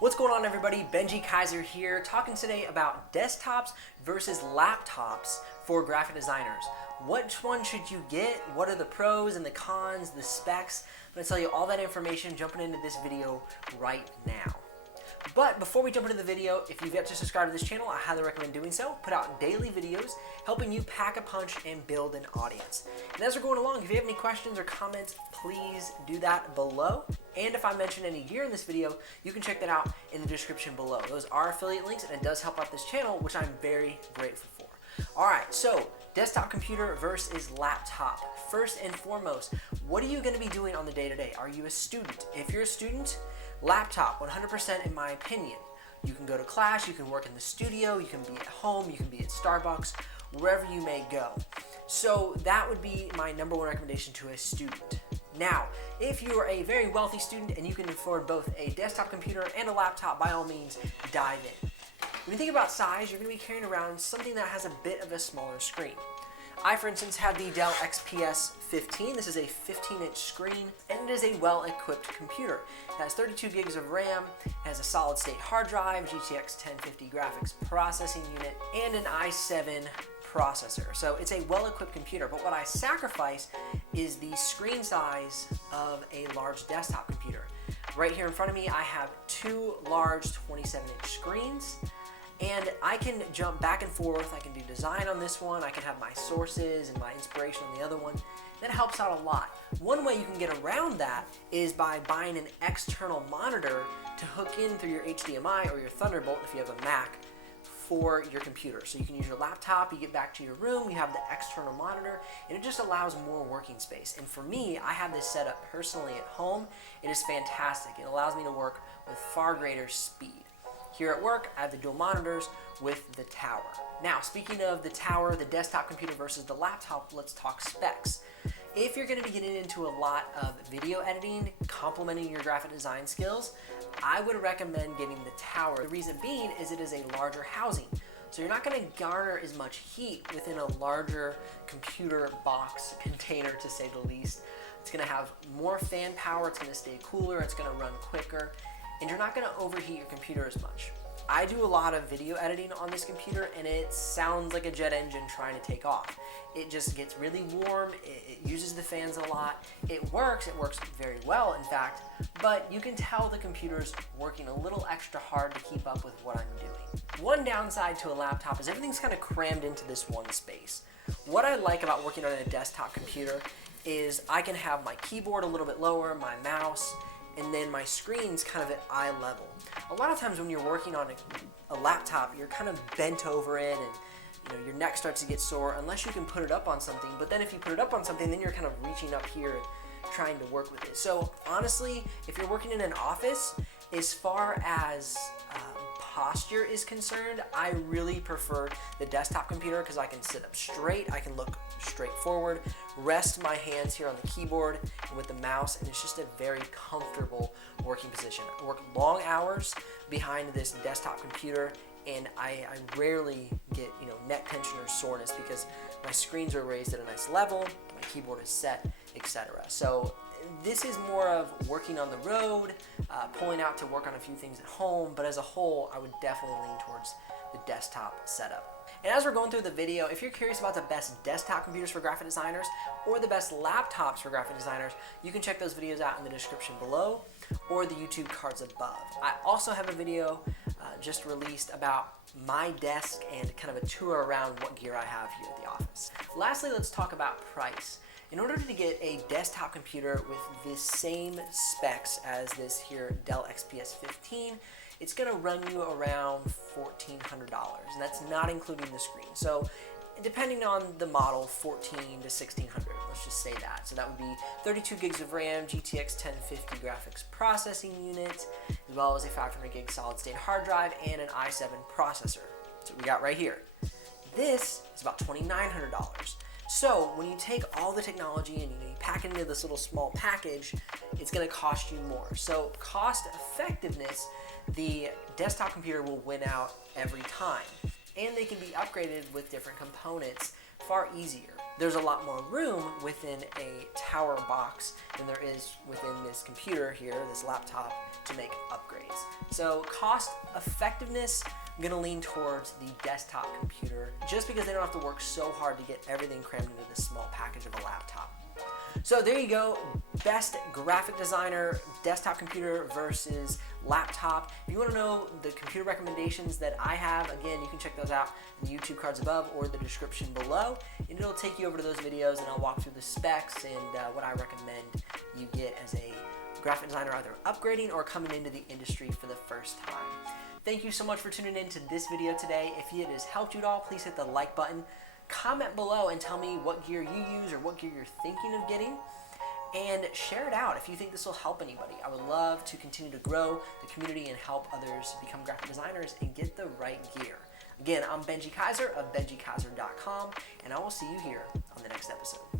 What's going on, everybody? Benji Kaiser here, talking today about desktops versus laptops for graphic designers. Which one should you get? What are the pros and the cons, the specs? I'm going to tell you all that information jumping into this video right now. But before we jump into the video, if you've yet to subscribe to this channel, I highly recommend doing so. Put out daily videos helping you pack a punch and build an audience. And as we're going along, if you have any questions or comments, please do that below. And if I mention any gear in this video, you can check that out in the description below. Those are affiliate links, and it does help out this channel, which I'm very grateful for. All right, so desktop computer versus laptop. First and foremost, what are you going to be doing on the day-to-day? Are you a student? If you're a student, laptop, 100% in my opinion. You can go to class, you can work in the studio, you can be at home, you can be at Starbucks, wherever you may go. So that would be my number one recommendation to a student. Now, if you are a very wealthy student and you can afford both a desktop computer and a laptop, by all means, dive in. When you think about size, you're going to be carrying around something that has a bit of a smaller screen. I, for instance, have the Dell XPS 15. This is a 15-inch screen, and it is a well-equipped computer. It has 32 gigs of RAM, it has a solid-state hard drive, GTX 1050 graphics processing unit, and an i7 processor. So it's a well-equipped computer, but what I sacrifice is the screen size of a large desktop computer. Right here in front of me, I have two large 27-inch screens, and I can jump back and forth. I can do design on this one, I can have my sources and my inspiration on the other one. That helps out a lot. One way you can get around that is by buying an external monitor to hook in through your HDMI or your Thunderbolt if you have a Mac for your computer. So you can use your laptop, you get back to your room, you have the external monitor, and it just allows more working space. And for me, I have this set up personally at home. It is fantastic. It allows me to work with far greater speed. Here at work, I have the dual monitors with the tower. Now, speaking of the tower, the desktop computer versus the laptop, let's talk specs. If you're going to be getting into a lot of video editing, complementing your graphic design skills, I would recommend getting the tower. The reason being is it is a larger housing. So you're not going to garner as much heat within a larger computer box container, to say the least. It's going to have more fan power, it's going to stay cooler, it's going to run quicker, and you're not going to overheat your computer as much. I do a lot of video editing on this computer, and it sounds like a jet engine trying to take off. It just gets really warm, it uses the fans a lot. It works very well, in fact, but you can tell the computer's working a little extra hard to keep up with what I'm doing. One downside to a laptop is everything's kind of crammed into this one space. What I like about working on a desktop computer is I can have my keyboard a little bit lower, my mouse, and then my screen's kind of at eye level. A lot of times when you're working on a laptop, you're kind of bent over it, and your neck starts to get sore unless you can put it up on something. But then if you put it up on something, then you're kind of reaching up here and trying to work with it. So honestly, if you're working in an office, as far as posture is concerned, I really prefer the desktop computer because I can sit up straight, I can look straight forward, rest my hands here on the keyboard and with the mouse, and it's just a very comfortable working position. I work long hours behind this desktop computer, and I rarely get neck tension or soreness because my screens are raised at a nice level, my keyboard is set, etc. So this is more of working on the road, pulling out to work on a few things at home, but as a whole, I would definitely lean towards the desktop setup. And as we're going through the video, if you're curious about the best desktop computers for graphic designers or the best laptops for graphic designers, you can check those videos out in the description below or the YouTube cards above. I also have a video just released about my desk and kind of a tour around what gear I have here at the office. Lastly, let's talk about price. In order to get a desktop computer with the same specs as this here Dell XPS 15, it's going to run you around $1,400, and that's not including the screen. So depending on the model, $1,400 to $1,600, let's just say that. So that would be 32 gigs of RAM, GTX 1050 graphics processing unit, as well as a 500 gig solid state hard drive and an i7 processor. That's what we got right here. This is about $2,900. So when you take all the technology and you pack it into this little small package, it's going to cost you more. So cost effectiveness, the desktop computer will win out every time. And they can be upgraded with different components far easier. There's a lot more room within a tower box than there is within this computer here, this laptop, to make upgrades. So cost effectiveness, I'm gonna lean towards the desktop computer just because they don't have to work so hard to get everything crammed into this small package of a laptop. So there you go, best graphic designer desktop computer versus laptop. If you want to know the computer recommendations that I have, again, you can check those out in the YouTube cards above or the description below, and it'll take you over to those videos, and I'll walk through the specs and what I recommend you get as a graphic designer, either upgrading or coming into the industry for the first time. Thank you so much for tuning in to this video today. If it has helped you at all, please hit the like button. Comment below and tell me what gear you use or what gear you're thinking of getting, and share it out if you think this will help anybody. I would love to continue to grow the community and help others become graphic designers and get the right gear. Again, I'm Benji Kaiser of BenjiKaiser.com, and I will see you here on the next episode.